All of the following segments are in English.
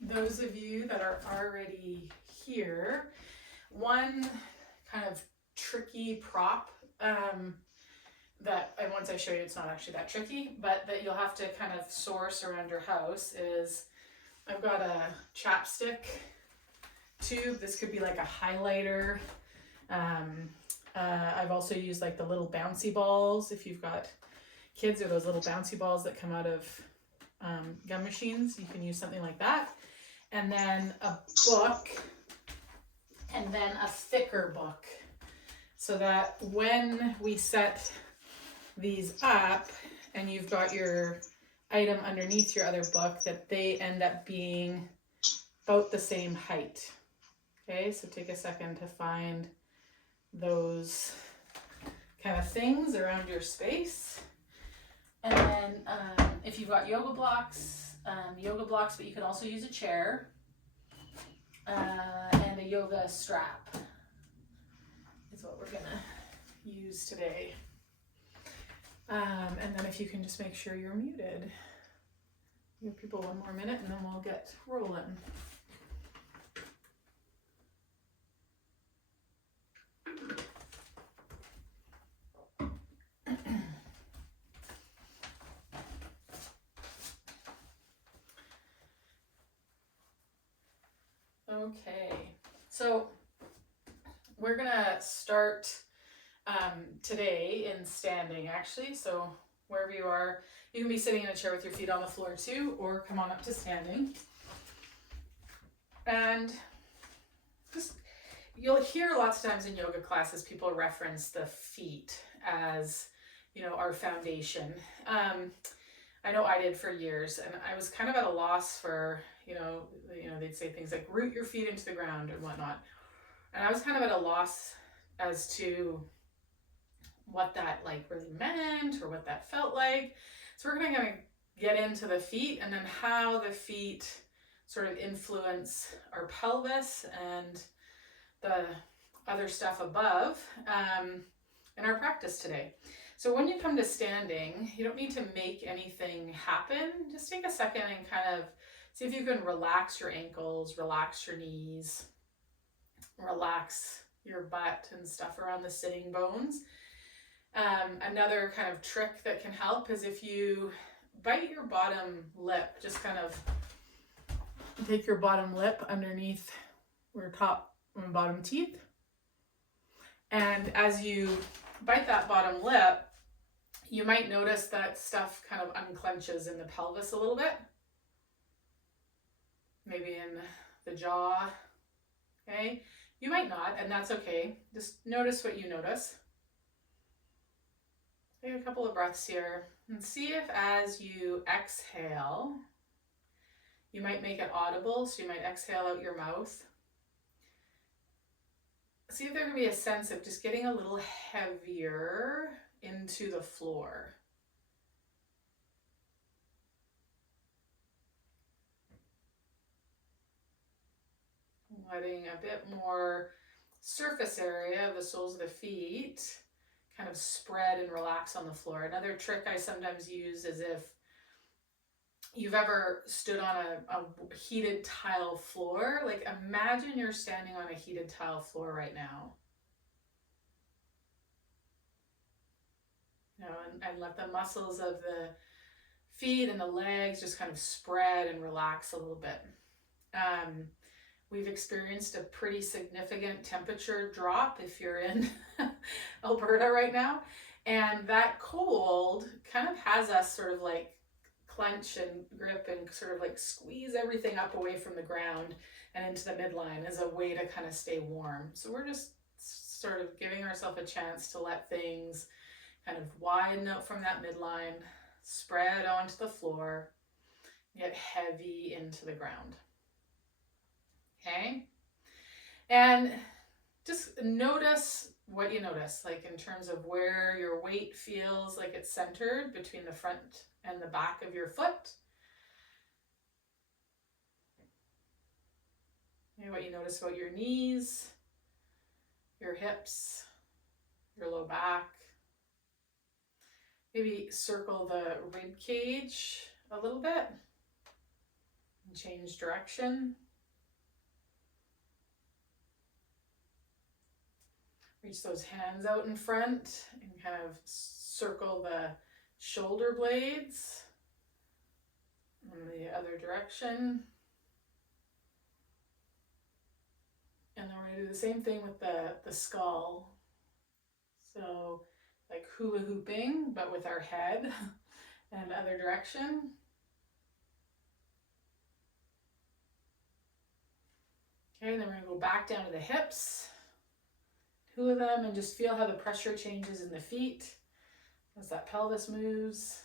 those of you that are already here, one kind of tricky prop that, and once I show you, it's not actually that tricky, but that you'll have to kind of source around your house is, I've got a chapstick tube. This could be like a highlighter. I've also used like the little bouncy balls. If you've got kids, or those little bouncy balls that come out of gum machines, you can use something like that. And then a book, and then a thicker book, so that when we set these up and you've got your item underneath your other book, that they end up being about the same height. Okay, so take a second to find those kind of things around your space. And then if you've got yoga blocks, but you can also use a chair and a yoga strap is what we're gonna use today. And then if you can just make sure you're muted. Give people one more minute and then we'll get rolling. Okay, so we're gonna start today in standing, actually. So wherever you are, you can be sitting in a chair with your feet on the floor too, or come on up to standing. And just, you'll hear lots of times in yoga classes, people reference the feet as, you know, our foundation. I know I did for years, and I was kind of at a loss for, you know, they'd say things like root your feet into the ground and whatnot. And I was kind of at a loss as to what that like really meant or what that felt like. So we're gonna get into the feet and then how the feet sort of influence our pelvis and the other stuff above in our practice today. So when you come to standing, you don't need to make anything happen. Just take a second and kind of see if you can relax your ankles, relax your knees, relax your butt and stuff around the sitting bones. Another kind of trick that can help is if you bite your bottom lip, just kind of take your bottom lip underneath your top and bottom teeth. And as you bite that bottom lip, you might notice that stuff kind of unclenches in the pelvis a little bit. Maybe in the jaw, okay? You might not, and that's okay. Just notice what you notice. Take a couple of breaths here and see if as you exhale, you might make it audible, so you might exhale out your mouth. See if there can be a sense of just getting a little heavier into the floor. Letting a bit more surface area of the soles of the feet kind of spread and relax on the floor. Another trick I sometimes use is if you've ever stood on a heated tile floor, like imagine you're standing on a heated tile floor right now. You know, and let the muscles of the feet and the legs just kind of spread and relax a little bit. We've experienced a pretty significant temperature drop if you're in Alberta right now. And that cold kind of has us sort of like clench and grip and sort of like squeeze everything up away from the ground and into the midline as a way to kind of stay warm. So we're just sort of giving ourselves a chance to let things kind of widen out from that midline, spread onto the floor, get heavy into the ground. Okay? And just notice what you notice, like in terms of where your weight feels like it's centered between the front and the back of your foot. Maybe what you notice about your knees, your hips, your low back. Maybe circle the rib cage a little bit. And change direction. Reach those hands out in front and kind of circle the shoulder blades in the other direction. And then we're going to do the same thing with the skull. So like hula hooping, but with our head and other direction. Okay, then we're going to go back down to the hips. 2 of them, and just feel how the pressure changes in the feet as that pelvis moves.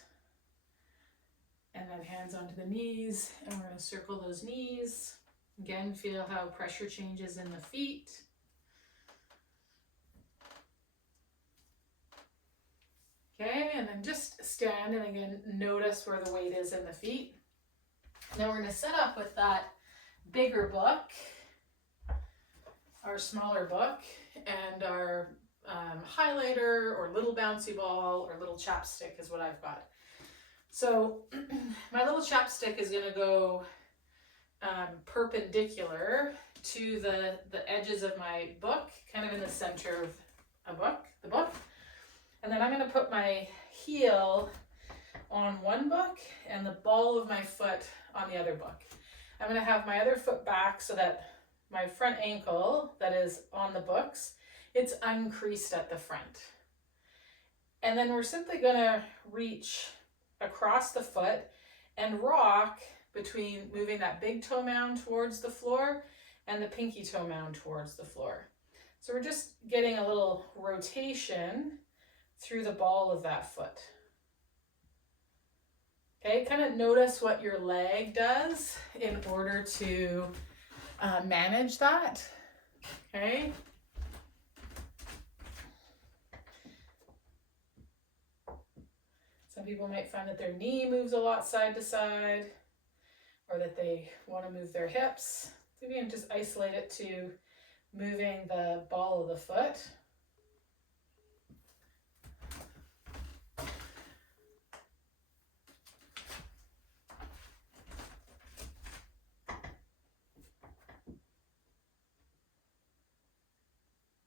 And then hands onto the knees, and we're going to circle those knees. Again, feel how pressure changes in the feet. Okay, and then just stand and again, notice where the weight is in the feet. Now we're going to set up with that bigger book, our smaller book, and our highlighter or little bouncy ball or little chapstick is what I've got. So my little chapstick is going to go perpendicular to the edges of my book, kind of in the center of the book. And then I'm going to put my heel on one book and the ball of my foot on the other book. I'm going to have my other foot back so that my front ankle that is on the books, it's uncreased at the front. And then we're simply going to reach across the foot and rock between moving that big toe mound towards the floor and the pinky toe mound towards the floor. So we're just getting a little rotation through the ball of that foot. Okay, kind of notice what your leg does in order to manage that. Okay. Some people might find that their knee moves a lot side to side, or that they want to move their hips. So you can just isolate it to moving the ball of the foot.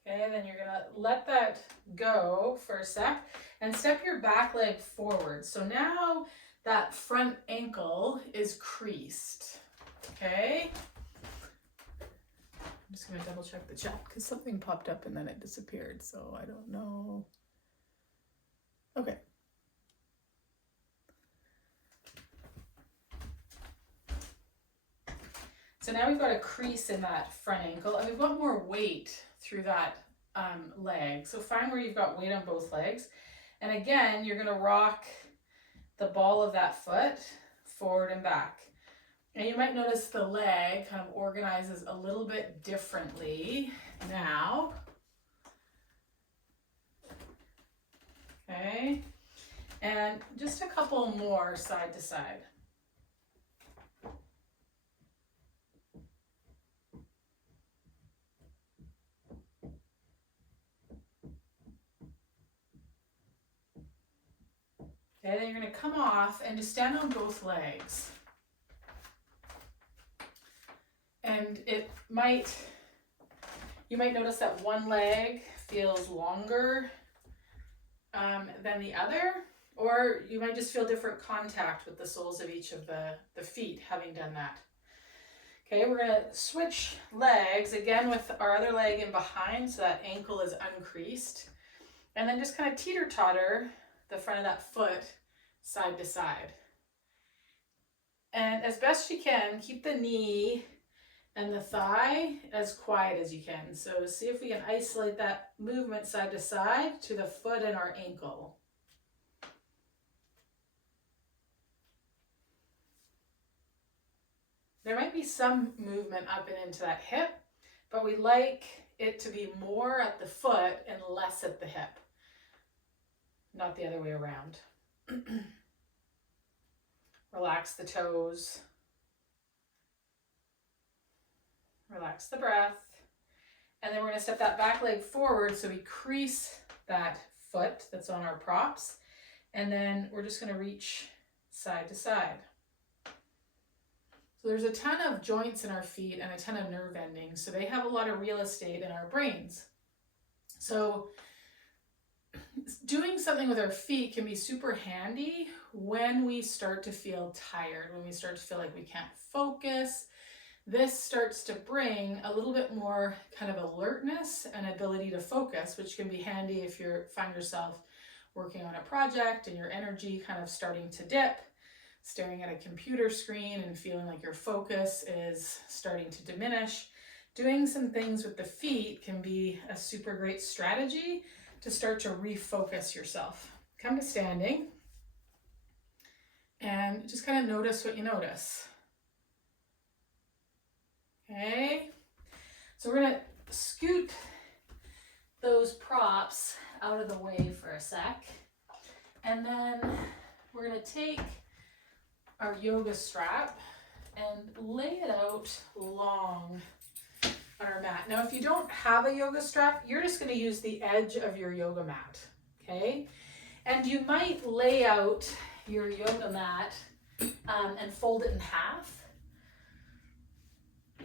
Okay, then you're gonna let that go for a sec and step your back leg forward. So now that front ankle is creased, okay? I'm just gonna double check the chat because something popped up and then it disappeared, so I don't know. Okay. So now we've got a crease in that front ankle and we've got more weight through that leg. So find where you've got weight on both legs. And again, you're gonna rock the ball of that foot forward and back. And you might notice the leg kind of organizes a little bit differently now. Okay, and just a couple more side to side. Okay, then you're going to come off and just stand on both legs. And you might notice that one leg feels longer than the other, or you might just feel different contact with the soles of each of the feet having done that. Okay, we're going to switch legs again with our other leg in behind so that ankle is uncreased. And then just kind of teeter-totter the front of that foot side to side. And as best you can, keep the knee and the thigh as quiet as you can. So see if we can isolate that movement side to side to the foot and our ankle. There might be some movement up and into that hip, but we like it to be more at the foot and less at the hip. Not the other way around. Relax the toes. Relax the breath. And then we're going to step that back leg forward so we crease that foot that's on our props. And then we're just going to reach side to side. So there's a ton of joints in our feet and a ton of nerve endings. So they have a lot of real estate in our brains. So doing something with our feet can be super handy when we start to feel tired, when we start to feel like we can't focus. This starts to bring a little bit more kind of alertness and ability to focus, which can be handy if you find yourself working on a project and your energy kind of starting to dip, staring at a computer screen and feeling like your focus is starting to diminish. Doing some things with the feet can be a super great strategy to start to refocus yourself. Come to standing and just kind of notice what you notice. Okay, so we're gonna scoot those props out of the way for a sec, and then we're gonna take our yoga strap and lay it out long on our mat. Now, if you don't have a yoga strap, you're just gonna use the edge of your yoga mat, okay? And you might lay out your yoga mat and fold it in half.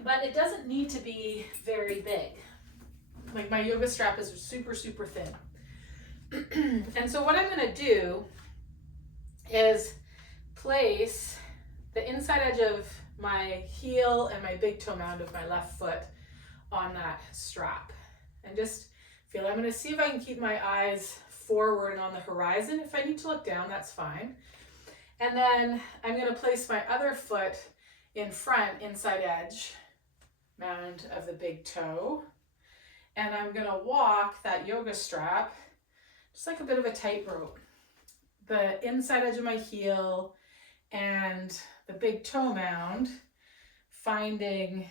But it doesn't need to be very big. Like my yoga strap is super, super thin. And so what I'm gonna do is place the inside edge of my heel and my big toe mound of my left foot on that strap. And just feel, I'm gonna see if I can keep my eyes forward and on the horizon. If I need to look down, that's fine. And then I'm gonna place my other foot in front, inside edge mound of the big toe, and I'm gonna walk that yoga strap just like a bit of a tightrope. The inside edge of my heel and the big toe mound finding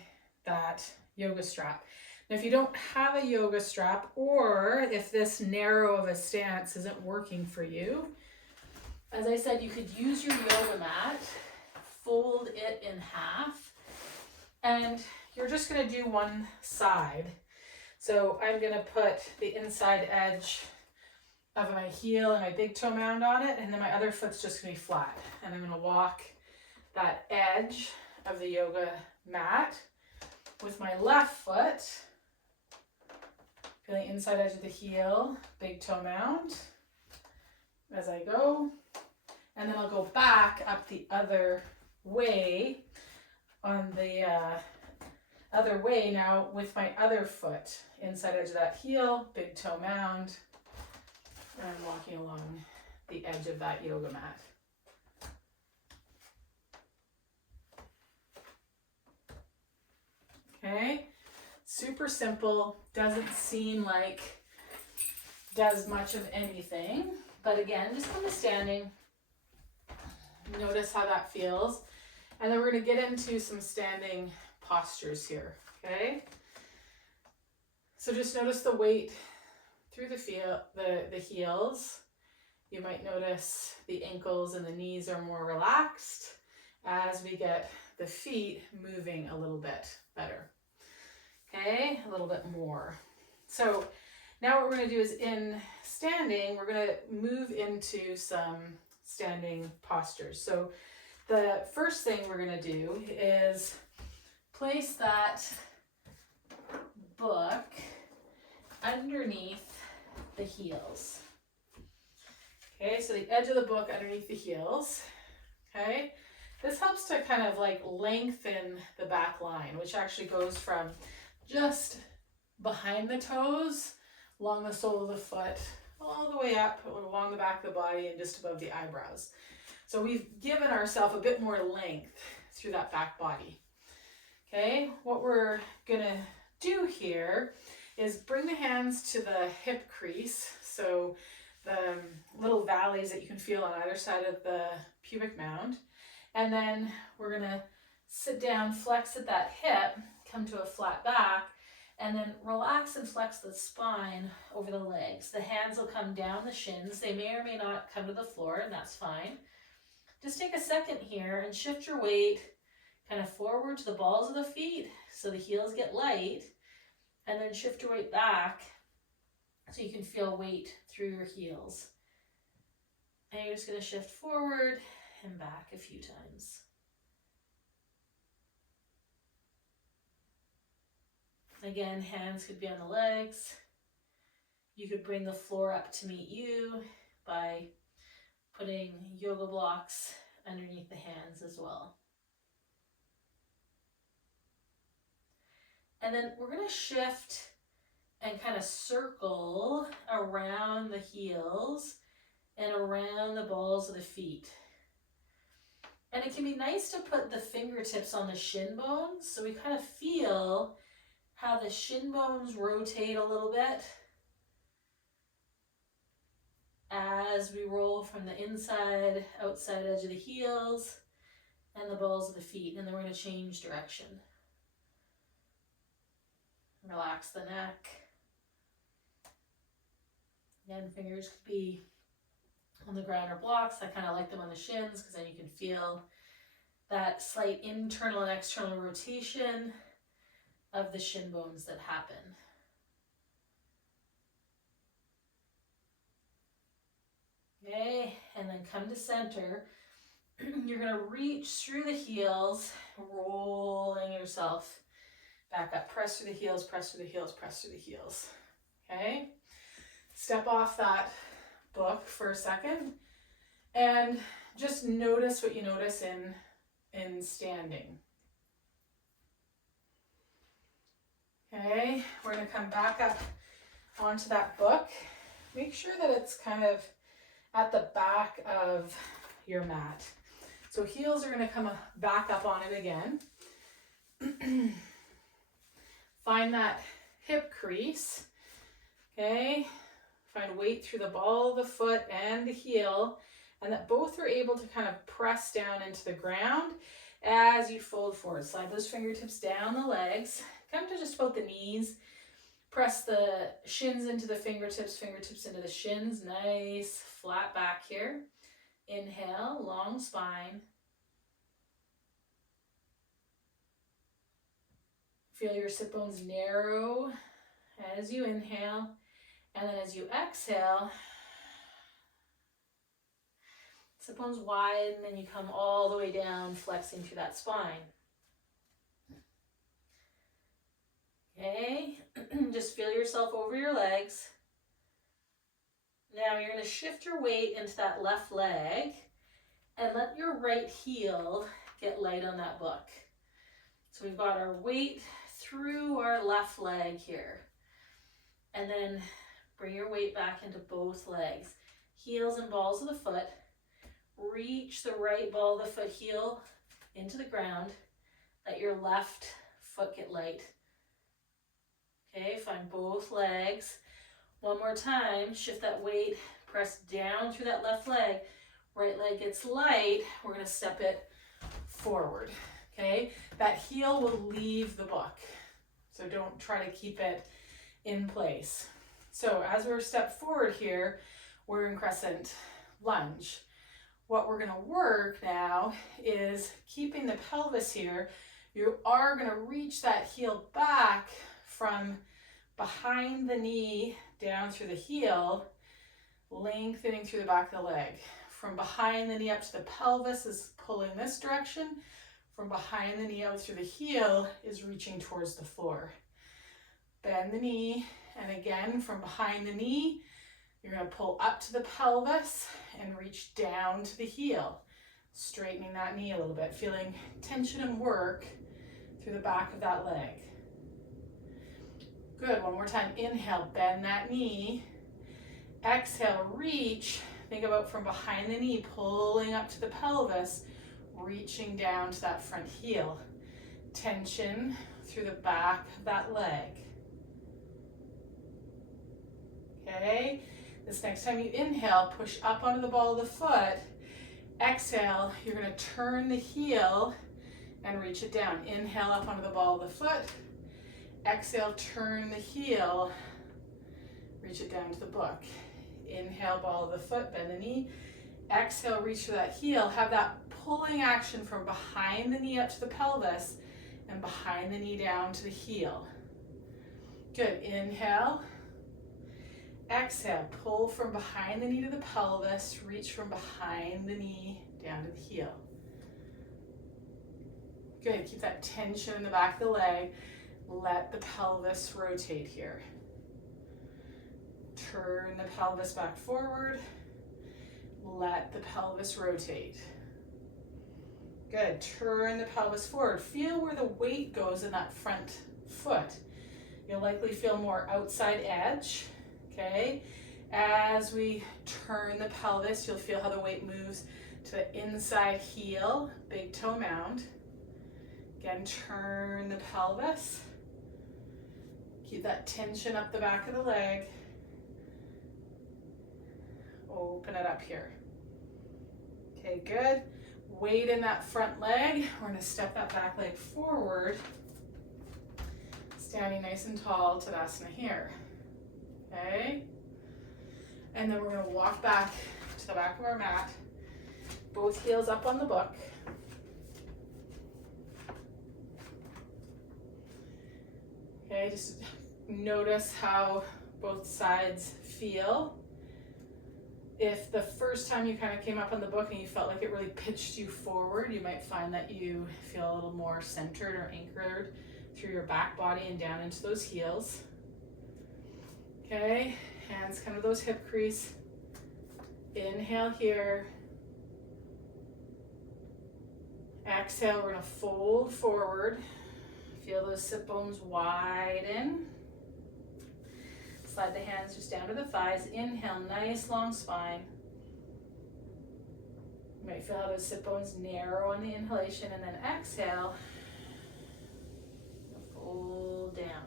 that yoga strap. Now, if you don't have a yoga strap, or if this narrow of a stance isn't working for you, as I said, you could use your yoga mat, fold it in half, and you're just going to do one side. So I'm going to put the inside edge of my heel and my big toe mound on it, and then my other foot's just going to be flat. And I'm going to walk that edge of the yoga mat with my left foot, feeling inside edge of the heel, big toe mound as I go. And then I'll go back up the other way on the other way now with my other foot, inside edge of that heel, big toe mound, and I'm walking along the edge of that yoga mat. Okay, super simple, doesn't seem like does much of anything, but again, just come to standing, notice how that feels, and then we're going to get into some standing postures here, okay? So just notice the weight through the heels. You might notice the ankles and the knees are more relaxed as we get the feet moving a little bit better, okay? A little bit more. So now what we're going to do is in standing, we're going to move into some standing postures. So the first thing we're going to do is place that book underneath the heels. Okay, so the edge of the book underneath the heels. Okay, this helps to kind of like lengthen the back line, which actually goes from just behind the toes, along the sole of the foot, all the way up along the back of the body and just above the eyebrows. So we've given ourselves a bit more length through that back body. Okay, what we're gonna do here is bring the hands to the hip crease, so the little valleys that you can feel on either side of the pubic mound, and then we're gonna sit down, flex at that hip, come to a flat back, and then relax and flex the spine over the legs. The hands will come down the shins. They may or may not come to the floor, and that's fine. Just take a second here and shift your weight kind of forward to the balls of the feet so the heels get light, and then shift your weight back so you can feel weight through your heels. And you're just going to shift forward and back a few times. Again, hands could be on the legs. You could bring the floor up to meet you by putting yoga blocks underneath the hands as well. And then we're going to shift and kind of circle around the heels and around the balls of the feet. And it can be nice to put the fingertips on the shin bones so we kind of feel how the shin bones rotate a little bit as we roll from the inside, outside edge of the heels and the balls of the feet. And then we're going to change direction. Relax the neck. Again, fingers could be on the ground or blocks. I kind of like them on the shins because then you can feel that slight internal and external rotation of the shin bones that happen. Okay, and then come to center. You're going to reach through the heels, rolling yourself back up. Press through the heels, press through the heels, press through the heels. Okay? Step off that book for a second and just notice what you notice in standing. Okay, we're going to come back up onto that book. Make sure that it's kind of at the back of your mat. So heels are going to come back up on it again. Find that hip crease. Okay, find weight through the ball of the foot and the heel, and that both are able to kind of press down into the ground as you fold forward. Slide those fingertips down the legs. Come to just about the knees. Press the shins into the fingertips, fingertips into the shins. Nice flat back here. Inhale, long spine. Feel your sit bones narrow as you inhale. And then as you exhale, sit bones widen, and you come all the way down, flexing through that spine. Okay, just feel yourself over your legs. Now you're going to shift your weight into that left leg and let your right heel get light on that book. So we've got our weight through our left leg here. And then bring your weight back into both legs. Heels and balls of the foot. Reach the right ball of the foot heel into the ground. Let your left foot get light. Okay, find both legs. One more time, shift that weight, press down through that left leg. Right leg gets light. We're going to step it forward. Okay, that heel will leave the book. So don't try to keep it in place. So as we're step forward here, we're in crescent lunge. What we're going to work now is keeping the pelvis here. You are going to reach that heel back from behind the knee down through the heel, lengthening through the back of the leg. From behind the knee up to the pelvis is pulling this direction. From behind the knee out through the heel is reaching towards the floor. Bend the knee, and again from behind the knee, you're going to pull up to the pelvis and reach down to the heel, straightening that knee a little bit, feeling tension and work through the back of that leg. Good, one more time. Inhale, bend that knee. Exhale, reach. Think about from behind the knee, pulling up to the pelvis, reaching down to that front heel. Tension through the back of that leg. Okay, this next time you inhale, push up onto the ball of the foot. Exhale, you're going to turn the heel and reach it down. Inhale up onto the ball of the foot. Exhale, turn the heel, reach it down to the book. Inhale, ball of the foot, bend the knee. Exhale, reach for that heel. Have that pulling action from behind the knee up to the pelvis and behind the knee down to the heel. Good, inhale. Exhale, pull from behind the knee to the pelvis, reach from behind the knee down to the heel. Good, keep that tension in the back of the leg. Let the pelvis rotate here. Turn the pelvis back forward. Let the pelvis rotate. Good. Turn the pelvis forward. Feel where the weight goes in that front foot. You'll likely feel more outside edge. Okay. As we turn the pelvis, you'll feel how the weight moves to the inside heel, big toe mound. Again, turn the pelvis. Keep that tension up the back of the leg. Open it up here. Okay, good. Weight in that front leg. We're going to step that back leg forward. Standing nice and tall, Tadasana here. Okay. And then we're going to walk back to the back of our mat. Both heels up on the book. Okay, just notice how both sides feel. If the first time you kind of came up on the book and you felt like it really pitched you forward, you might find that you feel a little more centered or anchored through your back body and down into those heels. Okay, hands kind of those hip crease. Inhale here. Exhale, we're going to fold forward. Feel those sit bones widen. Slide the hands just down to the thighs. Inhale, nice long spine. You might feel how those sit bones narrow on the inhalation, and then exhale, fold down.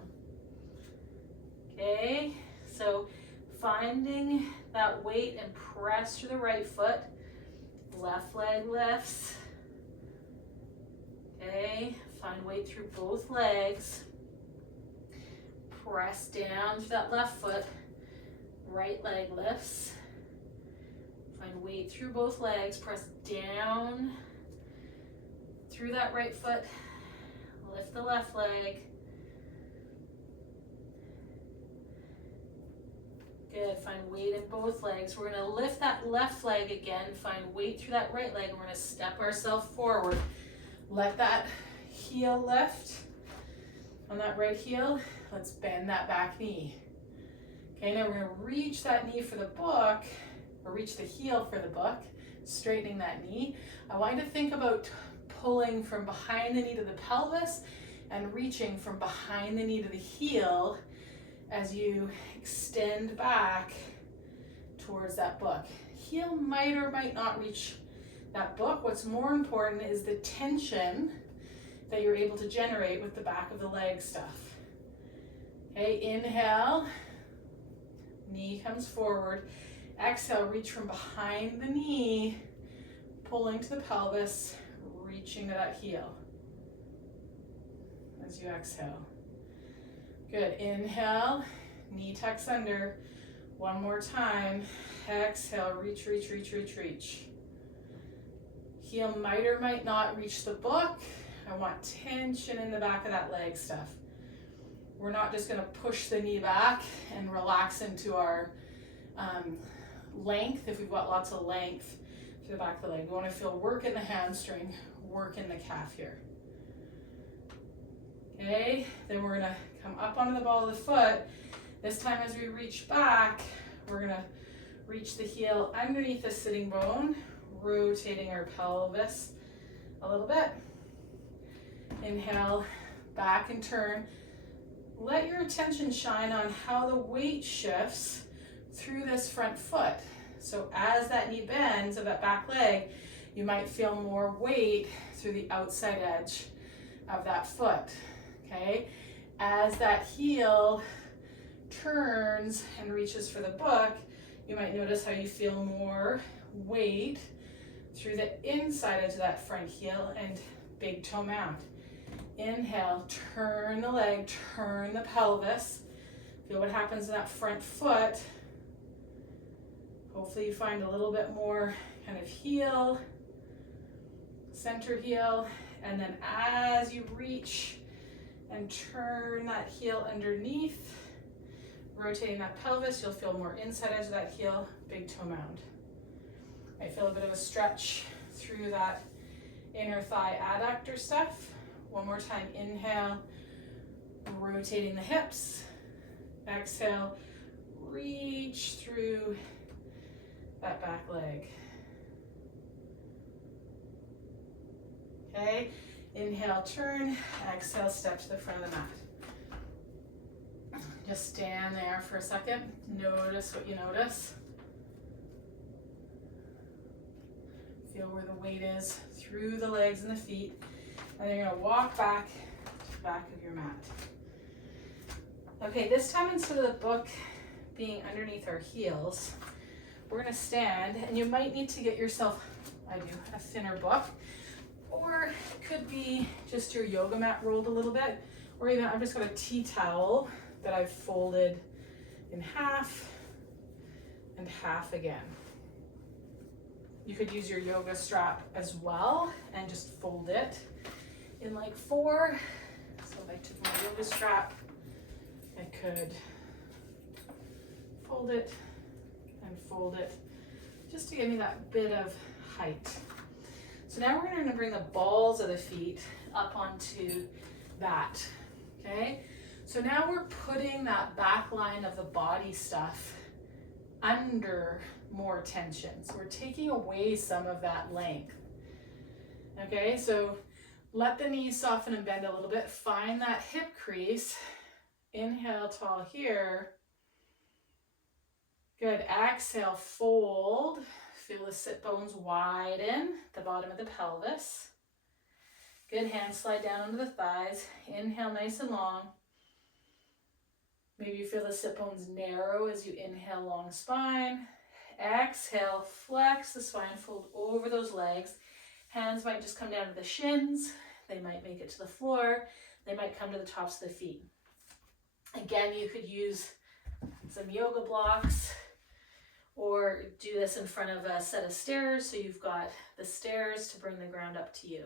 Okay, so finding that weight and press through the right foot. Left leg lifts. Okay, find weight through both legs. Press down through that left foot. Right leg lifts. Find weight through both legs. Press down through that right foot. Lift the left leg. Good. Find weight in both legs. We're going to lift that left leg again. Find weight through that right leg. We're going to step ourselves forward. Let that heel lift on that right heel. Let's bend that back knee. Okay, now we're going to reach that knee for the book, or reach the heel for the book, straightening that knee. I want you to think about pulling from behind the knee to the pelvis and reaching from behind the knee to the heel as you extend back towards that book. Heel might or might not reach that book. What's more important is the tension that you're able to generate with the back of the leg stuff. Okay, inhale, knee comes forward. Exhale, reach from behind the knee, pulling to the pelvis, reaching to that heel as you exhale. Good, inhale, knee tucks under. One more time, exhale, reach, reach, reach, reach, reach. Heel might or might not reach the book. I want tension in the back of that leg stuff. We're not just going to push the knee back and relax into our length. If we've got lots of length to the back of the leg, we want to feel work in the hamstring, work in the calf here. Okay, then we're going to come up onto the ball of the foot. This time as we reach back, we're going to reach the heel underneath the sitting bone, rotating our pelvis a little bit. Inhale, back and turn. Let your attention shine on how the weight shifts through this front foot. So as that knee bends of that back leg, you might feel more weight through the outside edge of that foot. Okay? As that heel turns and reaches for the book, you might notice how you feel more weight through the inside edge of that front heel and big toe mound. Inhale, turn the leg, turn the pelvis. Feel what happens in that front foot. Hopefully you find a little bit more kind of heel, center heel, and then as you reach and turn that heel underneath, rotating that pelvis, you'll feel more inside edge of that heel, big toe mound. I feel a bit of a stretch through that inner thigh adductor stuff. One more time, inhale, rotating the hips. Exhale, reach through that back leg. Okay, inhale, turn. Exhale, step to the front of the mat. Just stand there for a second. Notice what you notice. Feel where the weight is through the legs and the feet. And then you're going to walk back to the back of your mat. Okay, this time instead of the book being underneath our heels, we're going to stand, and you might need to get yourself, a thinner book, or it could be just your yoga mat rolled a little bit, or even I've just got a tea towel that I've folded in half and half again. You could use your yoga strap as well and just fold it in like 4. So if I took my yoga strap, I could fold it and fold it just to give me that bit of height. So now we're going to bring the balls of the feet up onto that, okay? So now we're putting that back line of the body stuff under more tension. So we're taking away some of that length. Okay, so let the knees soften and bend a little bit. Find that hip crease. Inhale, tall here. Good. Exhale, fold. Feel the sit bones widen, the bottom of the pelvis. Good. Hands slide down under the thighs. Inhale, nice and long. Maybe you feel the sit bones narrow as you inhale, long spine. Exhale, flex the spine, fold over those legs. Hands might just come down to the shins. They might make it to the floor. They might come to the tops of the feet. Again, you could use some yoga blocks or do this in front of a set of stairs so you've got the stairs to bring the ground up to you.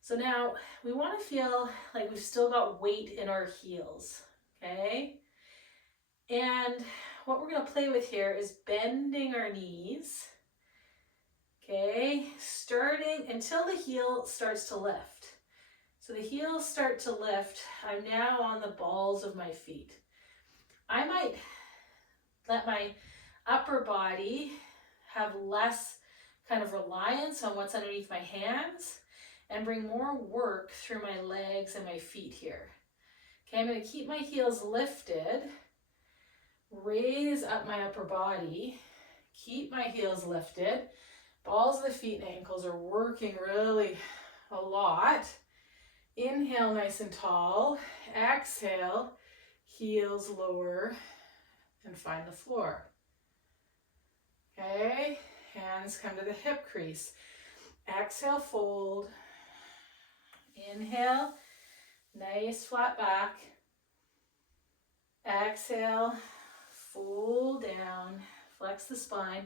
So now we want to feel like we've still got weight in our heels, okay? And what we're going to play with here is bending our knees, okay? Starting until the heel starts to lift. So the heels start to lift. I'm now on the balls of my feet. I might let my upper body have less kind of reliance on what's underneath my hands and bring more work through my legs and my feet here. Okay, I'm going to keep my heels lifted, raise up my upper body, keep my heels lifted. Balls of the feet and ankles are working really a lot. Inhale, nice and tall. Exhale, heels lower and find the floor. Okay, hands come to the hip crease. Exhale, fold. Inhale, nice flat back. Exhale, fold down, flex the spine.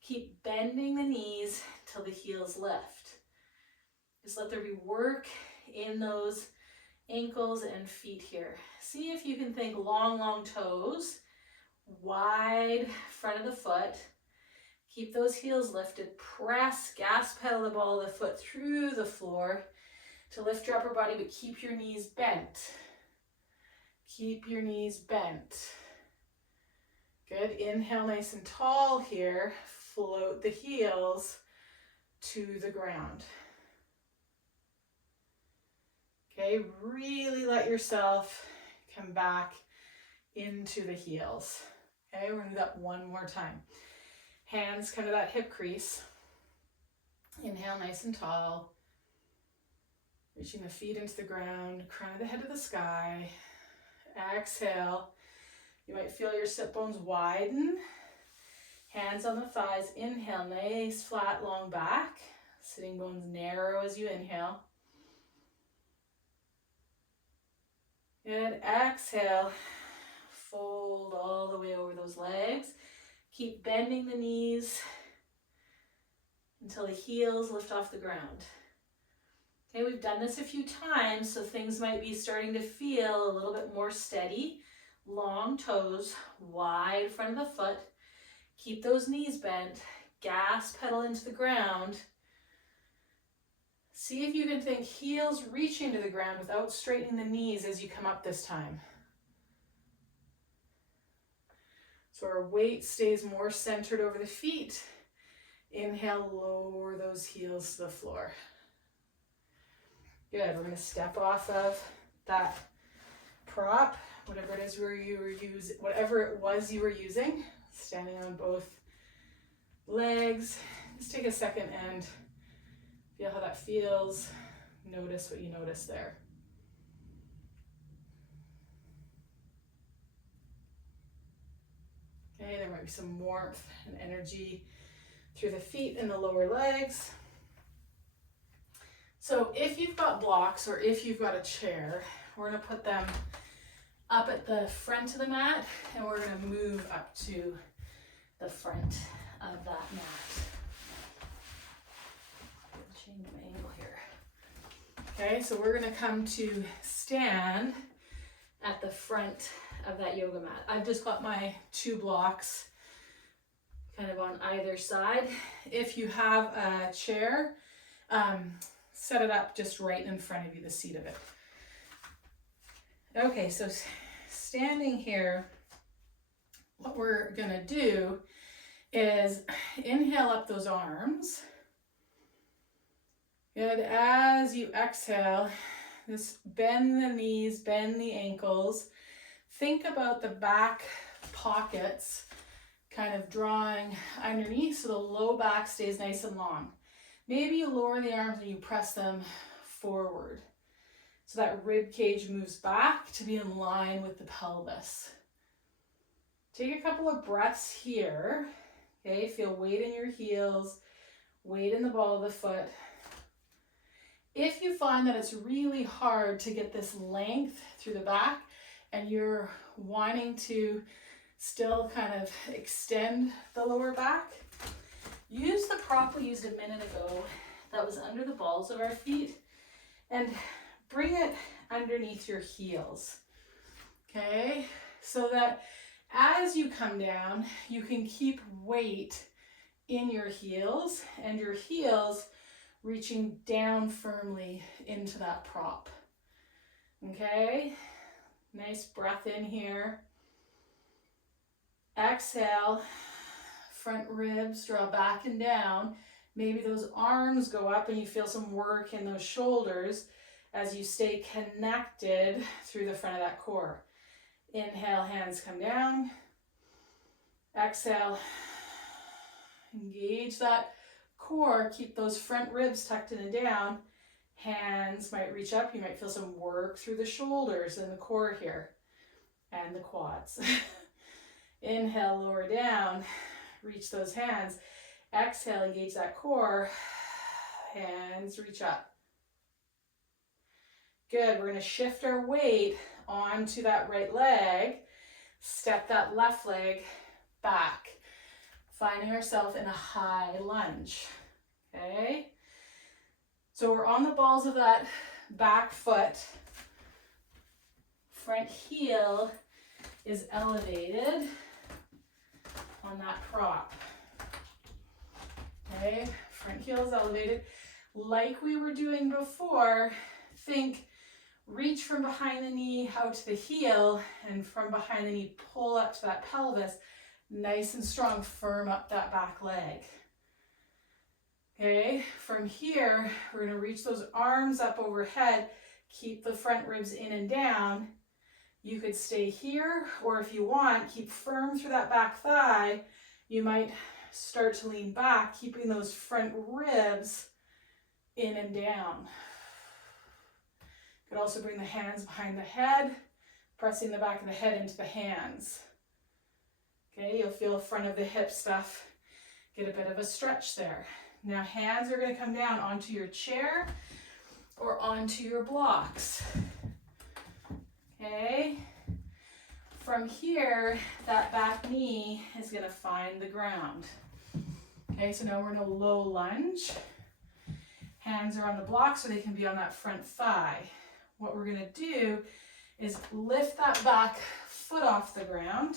Keep bending the knees till the heels lift. Just let there be work in those ankles and feet here. See if you can think long, long toes, wide front of the foot. Keep those heels lifted. Press, gas pedal the ball of the foot through the floor to lift your upper body, but keep your knees bent. Keep your knees bent. Good. Inhale, nice and tall here. Float the heels to the ground. Okay, really let yourself come back into the heels. Okay, we're gonna do that one more time. Hands come to that hip crease. Inhale, nice and tall. Reaching the feet into the ground, crown of the head to the sky. Exhale. You might feel your sit bones widen. Hands on the thighs. Inhale, nice flat long back. Sitting bones narrow as you inhale. Good. Exhale. Fold all the way over those legs. Keep bending the knees until the heels lift off the ground. Okay, we've done this a few times, so things might be starting to feel a little bit more steady. Long toes, wide front of the foot. Keep those knees bent. Gas pedal into the ground. See if you can think heels reaching to the ground without straightening the knees as you come up this time. So our weight stays more centered over the feet. Inhale, lower those heels to the floor. Good, we're gonna step off of that prop, whatever it is whatever it was you were using, standing on both legs. Just take a second and feel how that feels. Notice what you notice there. Okay, there might be some warmth and energy through the feet and the lower legs. So if you've got blocks or if you've got a chair, we're going to put them up at the front of the mat and we're going to move up to the front of that mat. Change my angle here. Okay, so we're going to come to stand at the front of that yoga mat. I've just got my 2 blocks kind of on either side. If you have a chair, set it up just right in front of you, the seat of it. Okay, so standing here, what we're gonna do is inhale up those arms. Good, as you exhale, just bend the knees, bend the ankles. Think about the back pockets kind of drawing underneath so the low back stays nice and long. Maybe you lower the arms and you press them forward so that rib cage moves back to be in line with the pelvis. Take a couple of breaths here. Okay, feel weight in your heels, weight in the ball of the foot. If you find that it's really hard to get this length through the back and you're wanting to still kind of extend the lower back, use the prop we used a minute ago that was under the balls of our feet and bring it underneath your heels. Okay, so that as you come down, you can keep weight in your heels and your heels reaching down firmly into that prop. Okay, nice breath in here. Exhale, front ribs draw back and down. Maybe those arms go up and you feel some work in those shoulders as you stay connected through the front of that core. Inhale, hands come down. Exhale, engage that core, keep those front ribs tucked in and down. Hands might reach up, you might feel some work through the shoulders and the core here, and the quads. Inhale, lower down, reach those hands. Exhale, engage that core, hands reach up. Good, we're gonna shift our weight onto that right leg, step that left leg back, finding ourselves in a high lunge, okay? So we're on the balls of that back foot. Front heel is elevated on that prop, okay? Front heel is elevated. Like we were doing before, think reach from behind the knee out to the heel, and from behind the knee pull up to that pelvis, nice and strong, firm up that back leg. Okay, from here, we're gonna reach those arms up overhead, keep the front ribs in and down. You could stay here, or if you want, keep firm through that back thigh. You might start to lean back, keeping those front ribs in and down. You could also bring the hands behind the head, pressing the back of the head into the hands. Okay, you'll feel front of the hip stuff, get a bit of a stretch there. Now hands are going to come down onto your chair or onto your blocks. Okay, from here, that back knee is going to find the ground. Okay, so now we're in a low lunge. Hands are on the block so they can be on that front thigh. What we're going to do is lift that back foot off the ground.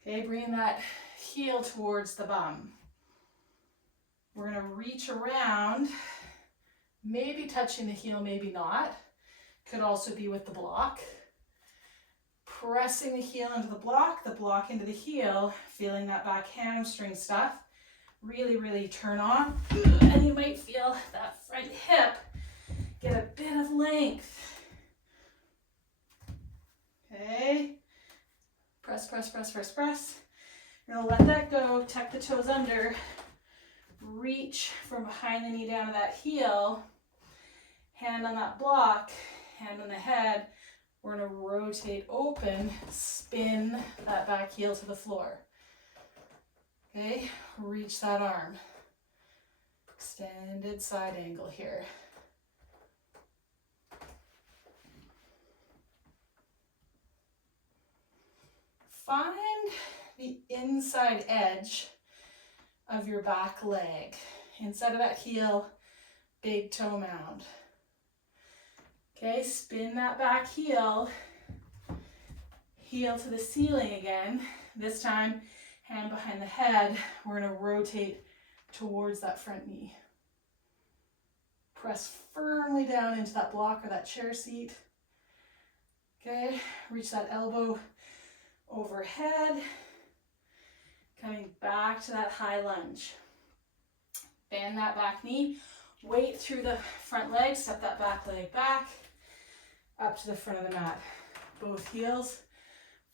Okay, bring that heel towards the bum. We're gonna reach around, maybe touching the heel, maybe not. Could also be with the block. Pressing the heel into the block into the heel, feeling that back hamstring stuff. Really, really turn on. And you might feel that front hip get a bit of length. Okay. Press, press, press, press, press. You're gonna let that go, tuck the toes under, reach from behind the knee down to that heel, hand on that block, hand on the head. We're gonna rotate open, spin that back heel to the floor. Okay, reach that arm. Extended side angle here. Find the inside edge of your back leg. Inside of that heel, big toe mound. Okay, spin that back heel, heel to the ceiling again. This time, hand behind the head. We're gonna rotate towards that front knee. Press firmly down into that block or that chair seat. Okay, reach that elbow overhead. Coming back to that high lunge. Bend that back knee. Weight through the front leg, step that back leg back, up to the front of the mat. Both heels,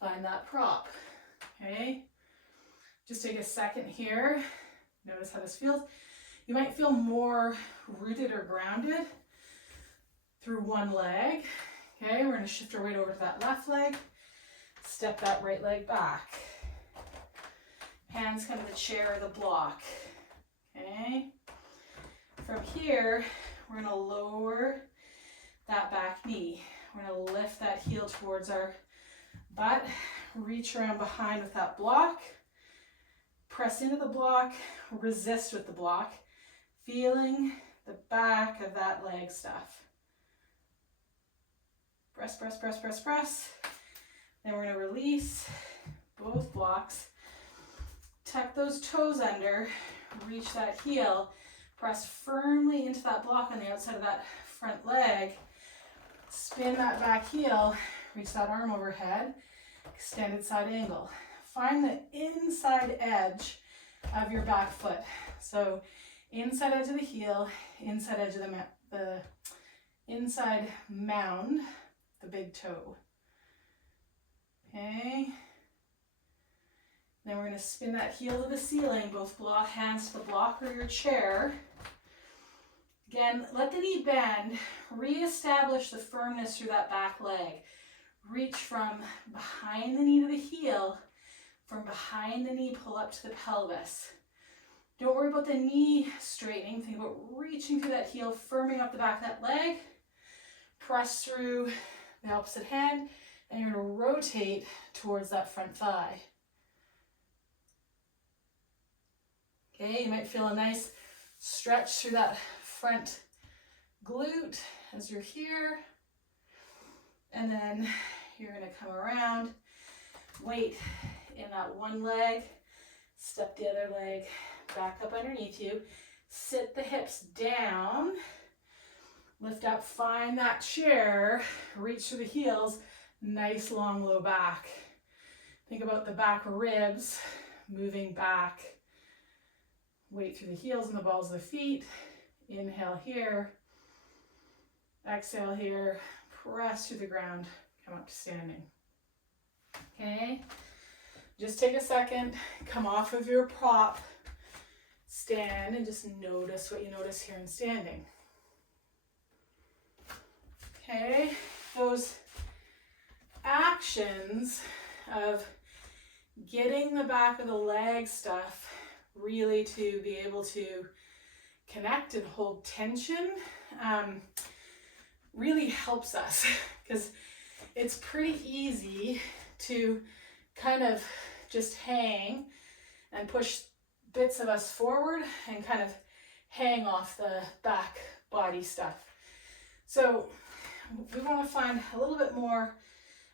find that prop, okay? Just take a second here, notice how this feels. You might feel more rooted or grounded through one leg, okay? We're gonna shift our weight over to that left leg, step that right leg back. Hands come to the chair or the block, okay? From here, we're gonna lower that back knee. We're gonna lift that heel towards our butt, reach around behind with that block, press into the block, resist with the block, feeling the back of that leg stuff. Press, press, press, press, press. Then we're gonna release both blocks, tuck those toes under, reach that heel, press firmly into that block on the outside of that front leg, spin that back heel, reach that arm overhead, extended side angle. Find the inside edge of your back foot. So inside edge of the heel, inside edge of the inside mound, the big toe. Okay. Then we're going to spin that heel to the ceiling, both block hands to the block or your chair. Again, let the knee bend, reestablish the firmness through that back leg. Reach from behind the knee to the heel, from behind the knee, pull up to the pelvis. Don't worry about the knee straightening, think about reaching through that heel, firming up the back of that leg. Press through the opposite hand, and you're going to rotate towards that front thigh. Okay, you might feel a nice stretch through that front glute as you're here. And then you're going to come around, weight in that one leg, step the other leg back up underneath you, sit the hips down, lift up, find that chair, reach through the heels, nice long low back. Think about the back ribs moving back. Weight through the heels and the balls of the feet. Inhale here. Exhale here. Press through the ground. Come up to standing. Okay. Just take a second. Come off of your prop. Stand and just notice what you notice here in standing. Okay. Those actions of getting the back of the leg stuff really to be able to connect and hold tension really helps us, because it's pretty easy to kind of just hang and push bits of us forward and kind of hang off the back body stuff. So we want to find a little bit more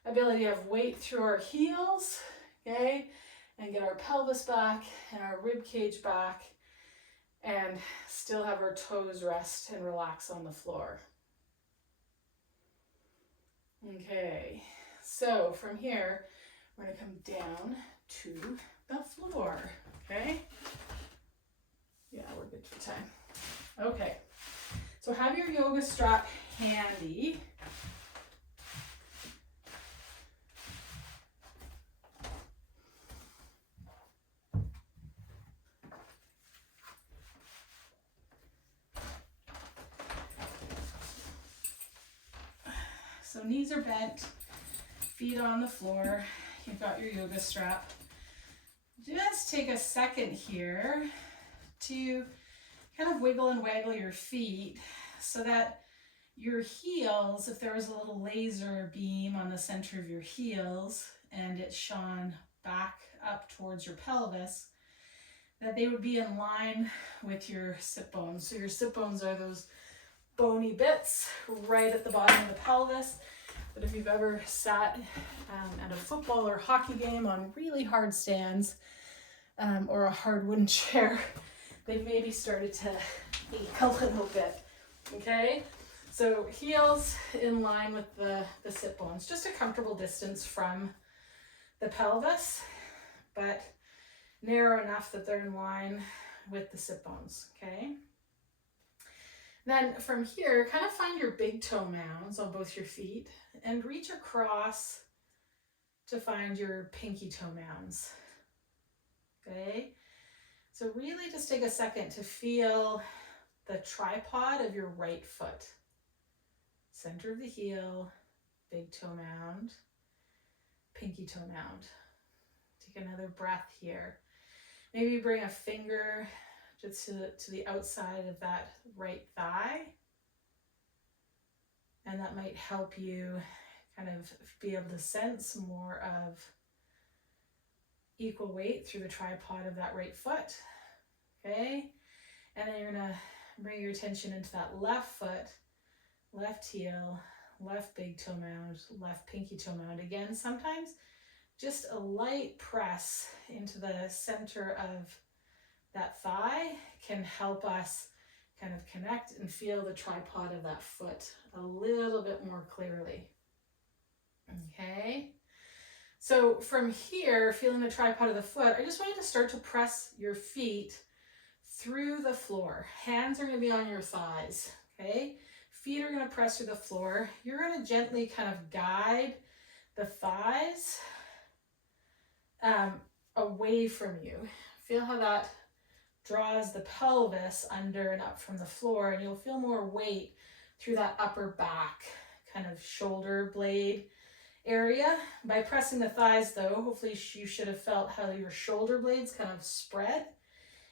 ability of weight through our heels, okay, and get our pelvis back and our rib cage back, and still have our toes rest and relax on the floor. Okay, so from here, we're going to come down to the floor, okay? Yeah, we're good for time. Okay, so have your yoga strap handy. So knees are bent, feet on the floor. You've got your yoga strap. Just take a second here to kind of wiggle and waggle your feet so that your heels, if there was a little laser beam on the center of your heels and it shone back up towards your pelvis, that they would be in line with your sit bones. So your sit bones are those bony bits right at the bottom of the pelvis. But if you've ever sat at a football or hockey game on really hard stands or a hard wooden chair, they've maybe started to ache a little bit, okay? So heels in line with the sit bones, just a comfortable distance from the pelvis, but narrow enough that they're in line with the sit bones, okay? Then from here, kind of find your big toe mounds on both your feet and reach across to find your pinky toe mounds, okay? So really just take a second to feel the tripod of your right foot. Center of the heel, big toe mound, pinky toe mound. Take another breath here. Maybe bring a finger just to the outside of that right thigh. And that might help you kind of be able to sense more of equal weight through the tripod of that right foot. Okay? And then you're gonna bring your attention into that left foot, left heel, left big toe mound, left pinky toe mound. Again, sometimes just a light press into the center of that thigh can help us kind of connect and feel the tripod of that foot a little bit more clearly. Okay, so from here, feeling the tripod of the foot, I just want you to start to press your feet through the floor. Hands are going to be on your thighs, okay? Feet are going to press through the floor. You're going to gently kind of guide the thighs away from you. Feel how that draws the pelvis under and up from the floor, and you'll feel more weight through that upper back, kind of shoulder blade area. By pressing the thighs though, hopefully you should have felt how your shoulder blades kind of spread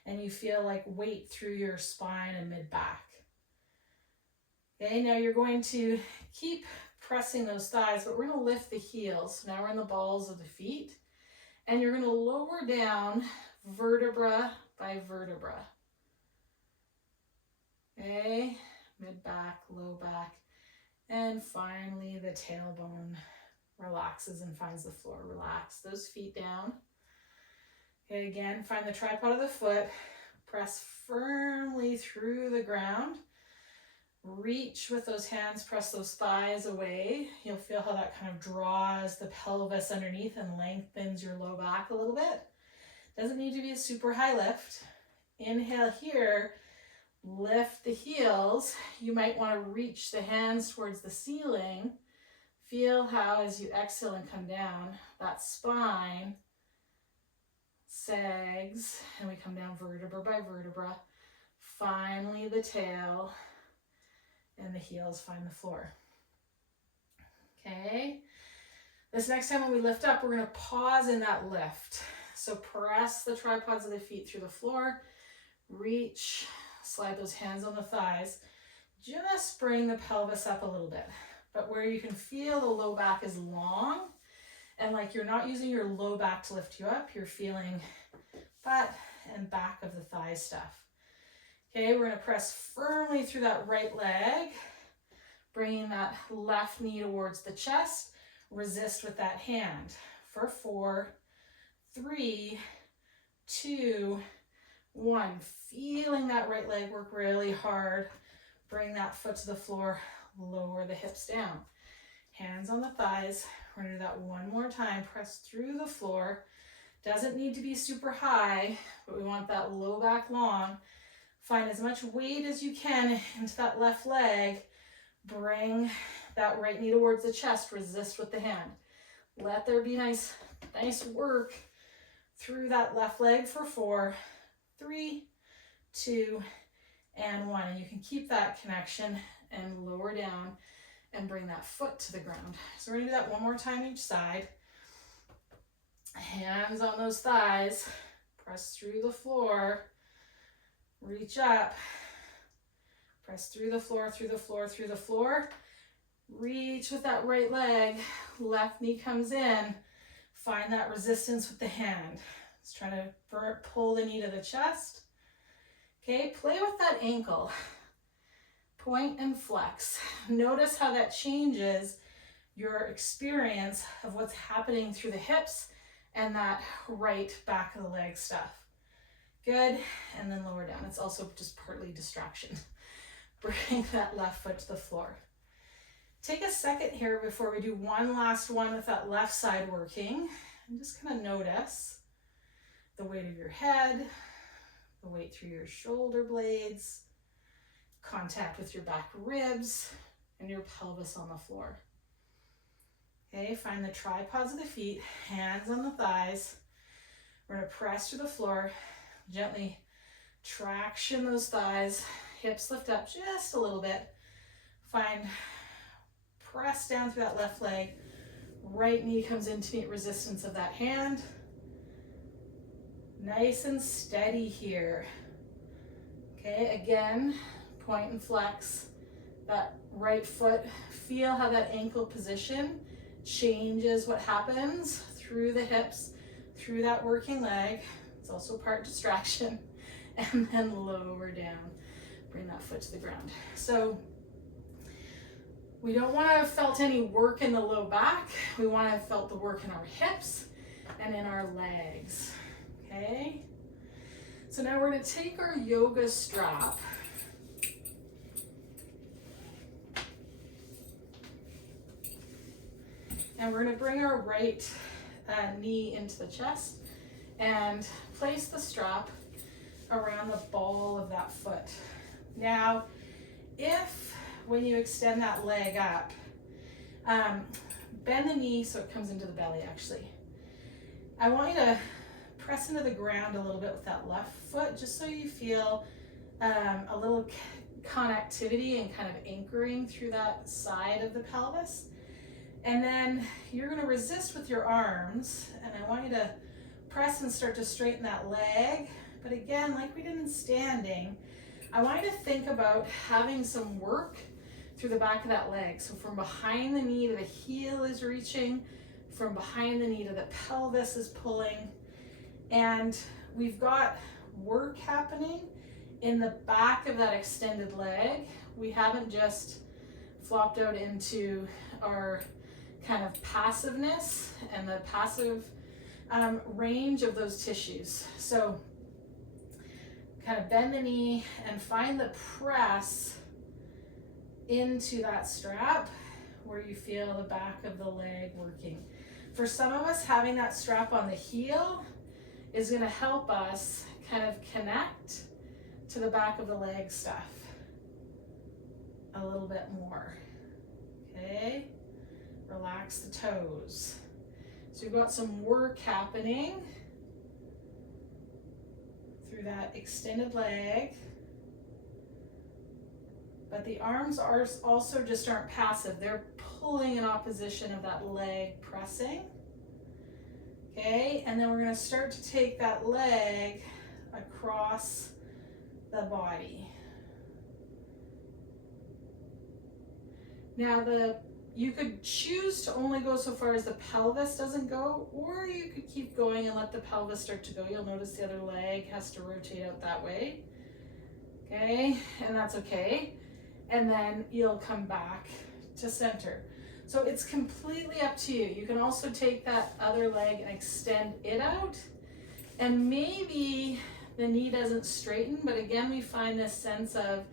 and you feel like weight through your spine and mid-back. Okay, now you're going to keep pressing those thighs, but we're going to lift the heels. Now we're in the balls of the feet, and you're going to lower down vertebra by vertebra. Okay, mid-back, low back, and finally the tailbone relaxes and finds the floor. Relax those feet down. Okay, again, find the tripod of the foot, press firmly through the ground. Reach with those hands, press those thighs away. You'll feel how that kind of draws the pelvis underneath and lengthens your low back a little bit. Doesn't need to be a super high lift. Inhale here, lift the heels. You might want to reach the hands towards the ceiling. Feel how as you exhale and come down, that spine sags and we come down vertebra by vertebra. Finally the tail and the heels find the floor. Okay, this next time when we lift up, we're going to pause in that lift. So press the tripods of the feet through the floor, reach, slide those hands on the thighs, just bring the pelvis up a little bit, but where you can feel the low back is long and like you're not using your low back to lift you up, you're feeling butt and back of the thigh stuff. Okay, we're going to press firmly through that right leg, bringing that left knee towards the chest. Resist with that hand for 4, 3, 2, 1. Feeling that right leg work really hard. Bring that foot to the floor. Lower the hips down. Hands on the thighs. We're going to do that one more time. Press through the floor. Doesn't need to be super high, but we want that low back long. Find as much weight as you can into that left leg. Bring that right knee towards the chest. Resist with the hand. Let there be nice work through that left leg for 4, 3, 2, and 1. And you can keep that connection and lower down and bring that foot to the ground. So we're going to do that one more time each side. Hands on those thighs. Press through the floor. Reach up. Press through the floor, through the floor, through the floor. Reach with that right leg. Left knee comes in. Find that resistance with the hand. Let's try to pull the knee to the chest. Okay, play with that ankle. Point and flex. Notice how that changes your experience of what's happening through the hips and that right back of the leg stuff. Good, and then lower down. It's also just partly distraction. Bring that left foot to the floor. Take a second here before we do one last one with that left side working. And just kind of notice the weight of your head, the weight through your shoulder blades, contact with your back ribs, and your pelvis on the floor. Okay, find the tripods of the feet, hands on the thighs. We're going to press through the floor, gently traction those thighs, hips lift up just a little bit. Press down through that left leg. Right knee comes in to meet resistance of that hand. Nice and steady here. Okay, again, point and flex. That right foot, feel how that ankle position changes what happens through the hips, through that working leg. It's also part distraction. And then lower down. Bring that foot to the ground. So we don't want to have felt any work in the low back. We want to have felt the work in our hips and in our legs. Okay? So now we're going to take our yoga strap. And we're going to bring our right knee into the chest and place the strap around the ball of that foot. Now, when you extend that leg up, bend the knee so it comes into the belly actually. I want you to press into the ground a little bit with that left foot just so you feel a little connectivity and kind of anchoring through that side of the pelvis. And then you're going to resist with your arms, and I want you to press and start to straighten that leg. But again, like we did in standing, I want you to think about having some work through the back of that leg. So from behind the knee to the heel is reaching, from behind the knee to the pelvis is pulling, and we've got work happening in the back of that extended leg. We haven't just flopped out into our kind of passiveness and the passive range of those tissues. So kind of bend the knee and find the press into that strap where you feel the back of the leg working. For some of us, having that strap on the heel is going to help us kind of connect to the back of the leg stuff a little bit more. Okay, relax the toes. So you've got some work happening through that extended leg. But the arms are also just aren't passive. They're pulling in opposition of that leg pressing. Okay, and then we're going to start to take that leg across the body. Now you could choose to only go so far as the pelvis doesn't go, or you could keep going and let the pelvis start to go. You'll notice the other leg has to rotate out that way. Okay, and that's okay. And then you'll come back to center. So it's completely up to you. You can also take that other leg and extend it out, and maybe the knee doesn't straighten, but again, we find this sense of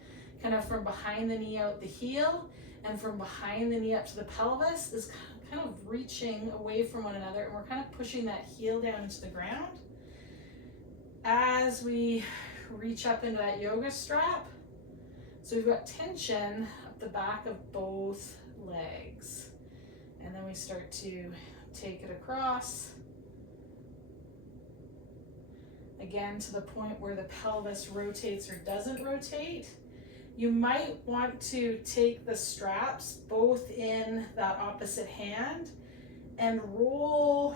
kind of from behind the knee out the heel, and from behind the knee up to the pelvis is kind of reaching away from one another, and we're kind of pushing that heel down into the ground. As we reach up into that yoga strap, so we've got tension up the back of both legs. And then we start to take it across. Again, to the point where the pelvis rotates or doesn't rotate. You might want to take the straps both in that opposite hand and roll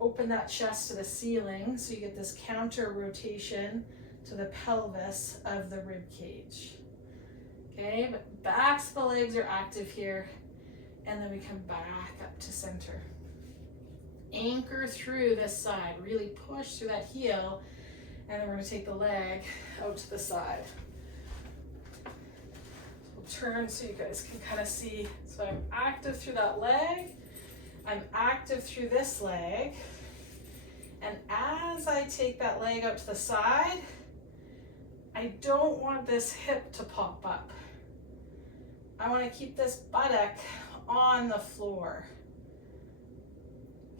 open that chest to the ceiling so you get this counter rotation to the pelvis of the rib cage. Okay, but backs of the legs are active here, and then we come back up to center. Anchor through this side, really push through that heel, and then we're going to take the leg out to the side. We'll turn so you guys can kind of see. So I'm active through that leg, I'm active through this leg, and as I take that leg out to the side, I don't want this hip to pop up. I want to keep this buttock on the floor.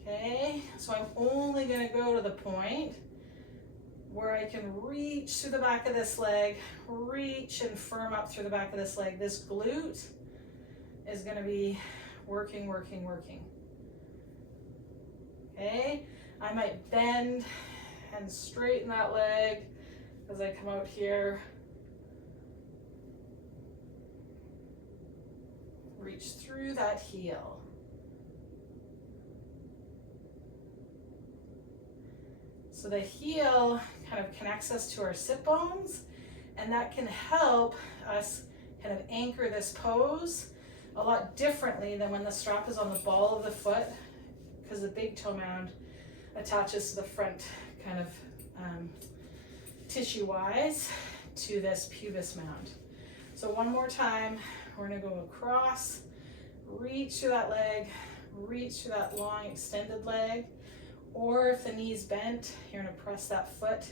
Okay, so I'm only going to go to the point where I can reach through the back of this leg, reach and firm up through the back of this leg. This glute is going to be working, working, working. Okay, I might bend and straighten that leg as I come out here. Reach through that heel. So the heel kind of connects us to our sit bones, and that can help us kind of anchor this pose a lot differently than when the strap is on the ball of the foot, because the big toe mound attaches to the front kind of tissue-wise to this pubis mound. So one more time, we're going to go across, reach through that leg, reach through that long extended leg, or if the knee's bent, you're going to press that foot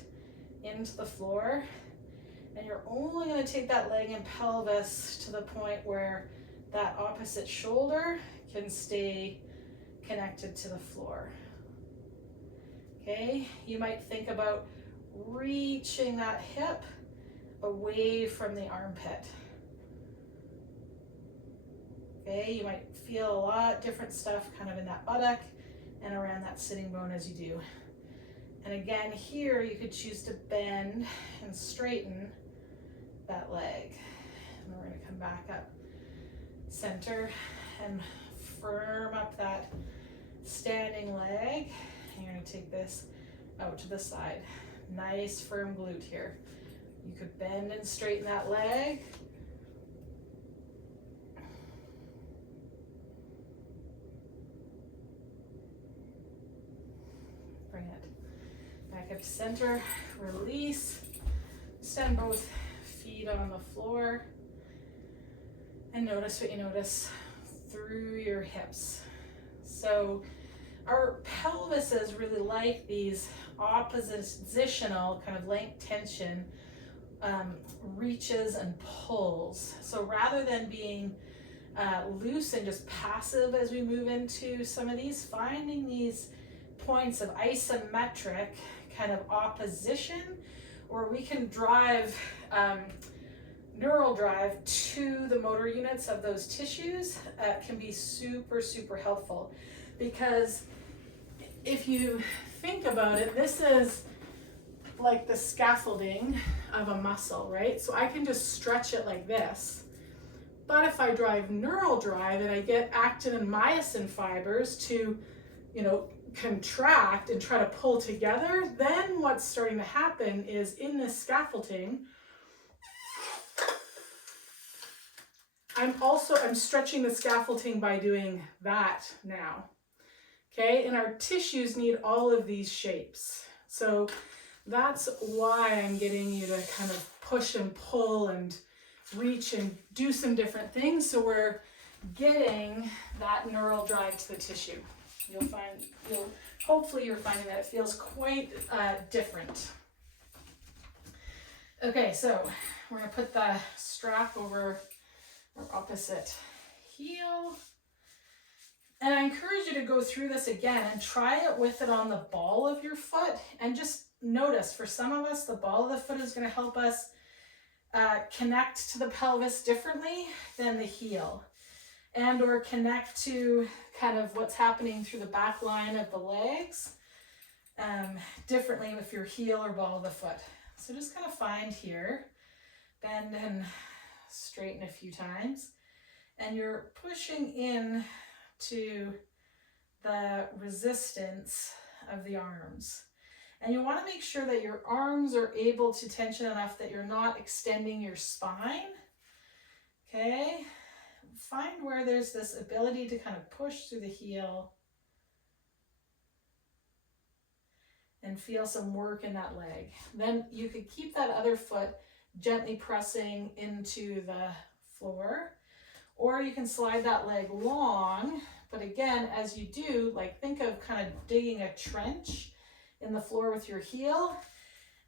into the floor, and you're only going to take that leg and pelvis to the point where that opposite shoulder can stay connected to the floor. Okay, you might think about reaching that hip away from the armpit. Okay, you might feel a lot different stuff kind of in that buttock and around that sitting bone as you do. And again, here you could choose to bend and straighten that leg. And we're going to come back up center and firm up that standing leg. And you're going to take this out to the side. Nice firm glute here. You could bend and straighten that leg. Bring it back up to center, release, stand both feet on the floor, and notice what you notice through your hips. So our pelvises really like these oppositional kind of length tension reaches and pulls. So rather than being loose and just passive as we move into some of these, finding these points of isometric kind of opposition where we can drive neural drive to the motor units of those tissues can be super, super helpful. Because if you think about it, this is like the scaffolding of a muscle, right? So I can just stretch it like this. But if I drive neural drive and I get actin and myosin fibers to, contract and try to pull together, then what's starting to happen is in this scaffolding, I'm stretching the scaffolding by doing that now. Okay, and our tissues need all of these shapes. So that's why I'm getting you to kind of push and pull and reach and do some different things. So we're getting that neural drive to the tissue. Hopefully you're finding that it feels quite different. Okay, so we're gonna put the strap over our opposite heel. And I encourage you to go through this again and try it with it on the ball of your foot, and just notice, for some of us, the ball of the foot is going to help us connect to the pelvis differently than the heel, and or connect to kind of what's happening through the back line of the legs differently with your heel or ball of the foot. So just kind of find here, bend and straighten a few times, and you're pushing in to the resistance of the arms. And you want to make sure that your arms are able to tension enough that you're not extending your spine. Okay, find where there's this ability to kind of push through the heel and feel some work in that leg. Then you could keep that other foot gently pressing into the floor, or you can slide that leg long. But again, as you do, like, think of kind of digging a trench in the floor with your heel,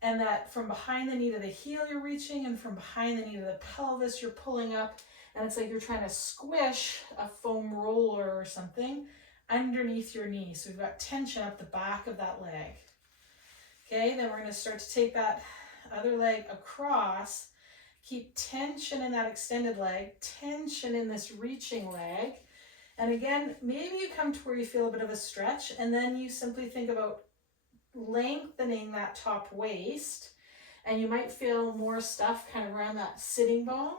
and that from behind the knee to the heel you're reaching, and from behind the knee to the pelvis you're pulling up, and it's like you're trying to squish a foam roller or something underneath your knee. So we've got tension up the back of that leg. Okay, then we're going to start to take that other leg across. Keep tension in that extended leg, tension in this reaching leg. And again, maybe you come to where you feel a bit of a stretch, and then you simply think about lengthening that top waist, and you might feel more stuff kind of around that sitting bone.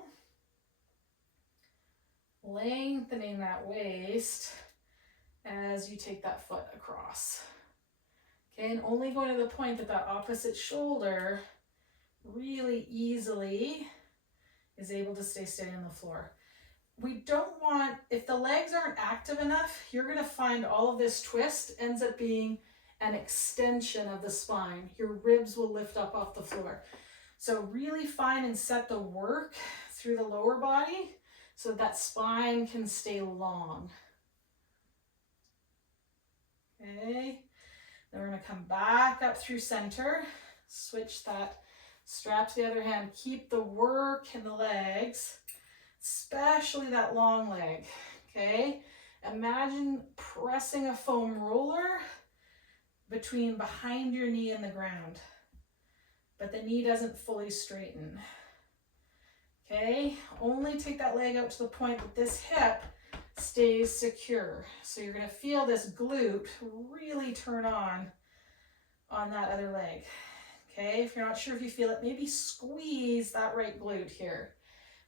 Lengthening that waist as you take that foot across. Okay, and only going to the point that that opposite shoulder really easily is able to stay steady on the floor. We don't want, if the legs aren't active enough, you're going to find all of this twist ends up being an extension of the spine. Your ribs will lift up off the floor. So really find and set the work through the lower body so that spine can stay long. Okay, then we're going to come back up through center, switch that strap to the other hand, keep the work in the legs, especially that long leg. Okay, imagine pressing a foam roller between behind your knee and the ground, but the knee doesn't fully straighten. Okay, only take that leg out to the point that this hip stays secure. So you're going to feel this glute really turn on that other leg. Okay, if you're not sure if you feel it, maybe squeeze that right glute here.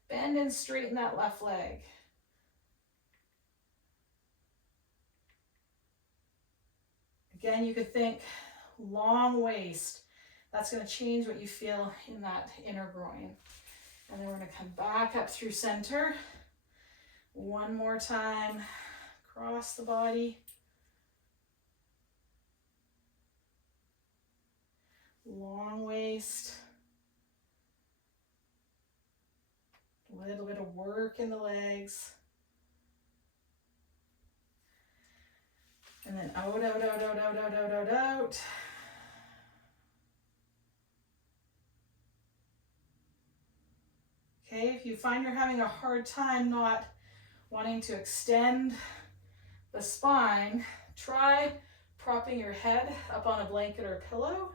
Bend and straighten that left leg. Again, you could think long waist. That's going to change what you feel in that inner groin. And then we're going to come back up through center. One more time, across the body. Long waist. A little bit of work in the legs. And then out, out, out, out, out, out, out, out, out. Okay, if you find you're having a hard time not wanting to extend the spine, try propping your head up on a blanket or pillow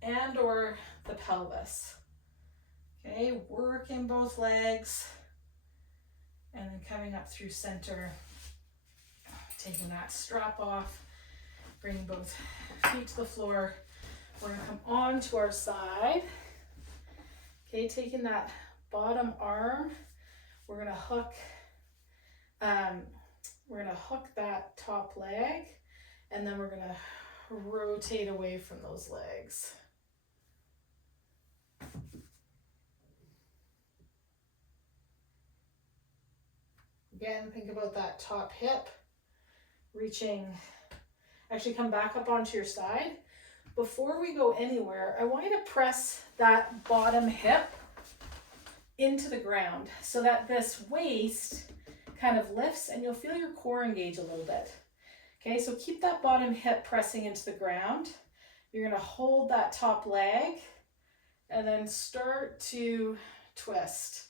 and or the pelvis. Okay, work in both legs, and then coming up through center, taking that strap off, bringing both feet to the floor. We're going to come on to our side. Okay, taking that bottom arm, we're going to hook that top leg, and then we're going to rotate away from those legs. Again, think about that top hip reaching. Actually, come back up onto your side. Before we go anywhere, I want you to press that bottom hip into the ground so that this waist kind of lifts and you'll feel your core engage a little bit. Okay, so keep that bottom hip pressing into the ground. You're going to hold that top leg and then start to twist.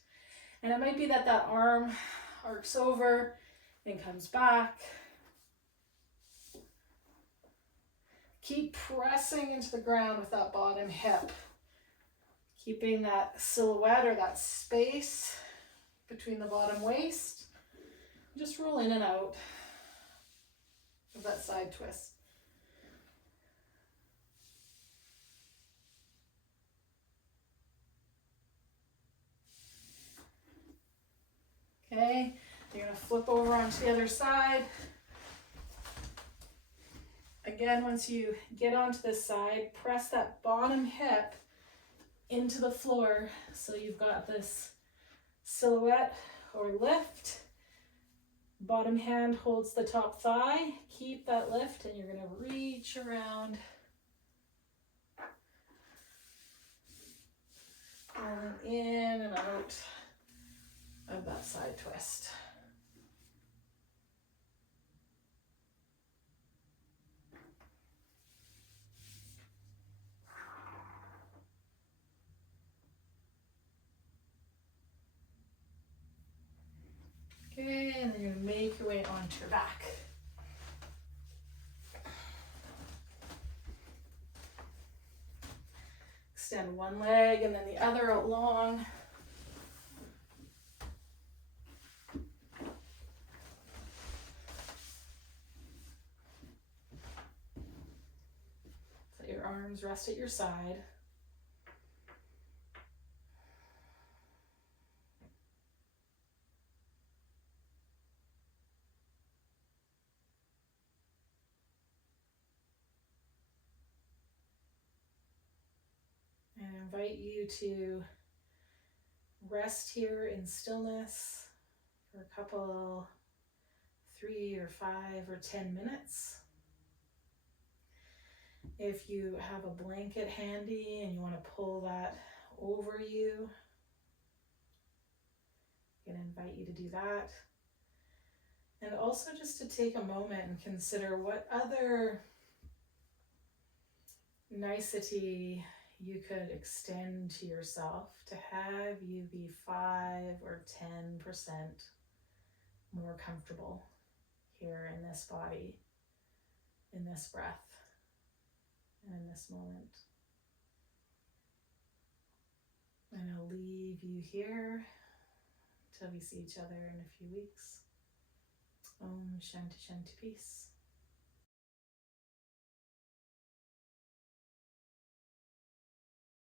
And it might be that that arm arcs over and comes back. Keep pressing into the ground with that bottom hip, keeping that silhouette or that space between the bottom waist. Just roll in and out of that side twist. Okay, you're going to flip over onto the other side. Again, once you get onto this side, press that bottom hip into the floor so you've got this silhouette or lift. Bottom hand holds the top thigh. Keep that lift and you're going to reach around. And in and out of that side twist. Okay, and then you're going to make your way onto your back. Extend one leg and then the other out long. Let your arms rest at your side. And I invite you to rest here in stillness for a couple, 3 or 5 or 10 minutes. If you have a blanket handy and you want to pull that over you, I'm going to invite you to do that. And also just to take a moment and consider what other nicety you could extend to yourself to have you be 5 or 10% more comfortable here in this body, in this breath, and in this moment. And I'll leave you here till we see each other in a few weeks. Om Shanti Shanti Peace.